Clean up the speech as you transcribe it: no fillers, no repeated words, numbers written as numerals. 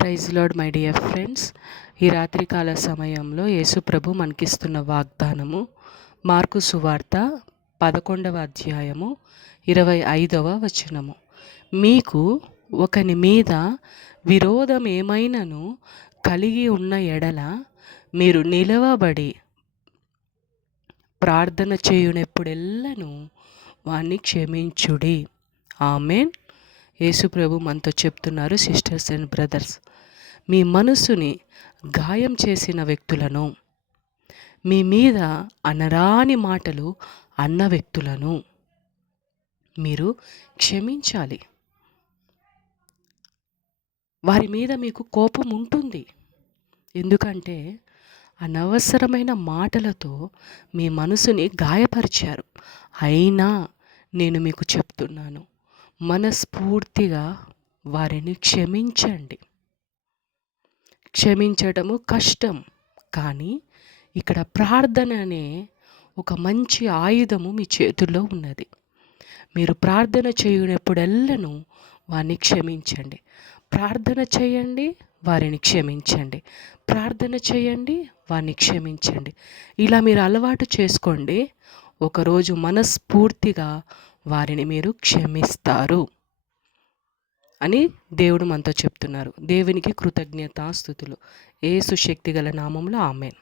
Praise lord my dear friends. ఈ రాత్రికాల సమయంలో యేసుప్రభు మనకిస్తున్న వాగ్దానము మార్కు సువార్త 11వ అధ్యాయము 25వ వచనము. మీకు ఒకని మీద విరోధం ఏమైనను కలిగి ఉన్న ఎడల మీరు నిలవబడి ప్రార్థన చేయునప్పుడెల్లను వాణ్ణి క్షమించుడి. ఆమేన్. యేసుప్రభు మనతో చెప్తున్నారు, సిస్టర్స్ అండ్ బ్రదర్స్, మీ మనసుని గాయం చేసిన వ్యక్తులను, మీ మీద అనరాని మాటలు అన్న వ్యక్తులను మీరు క్షమించాలి. వారి మీద మీకు కోపం ఉంటుంది, ఎందుకంటే అనవసరమైన మాటలతో మీ మనసుని గాయపరిచారు. అయినా నేను మీకు చెప్తున్నాను, మనస్ఫూర్తిగా వారిని క్షమించండి. క్షమించడము కష్టం, కానీ ఇక్కడ ప్రార్థన అనే ఒక మంచి ఆయుధము మీ చేతుల్లో ఉన్నది. మీరు ప్రార్థన చేయనప్పుడెల్లను వారిని క్షమించండి. ప్రార్థన చేయండి, వారిని క్షమించండి. ప్రార్థన చేయండి, వారిని క్షమించండి. ఇలా మీరు అలవాటు చేసుకోండి. ఒకరోజు మనస్ఫూర్తిగా వారిని మీరు క్షమిస్తారు అని దేవుడు మనతో చెప్తున్నారు. దేవునికి కృతజ్ఞతాస్తుతులు. యేసు శక్తిగల నామములో ఆమేన్.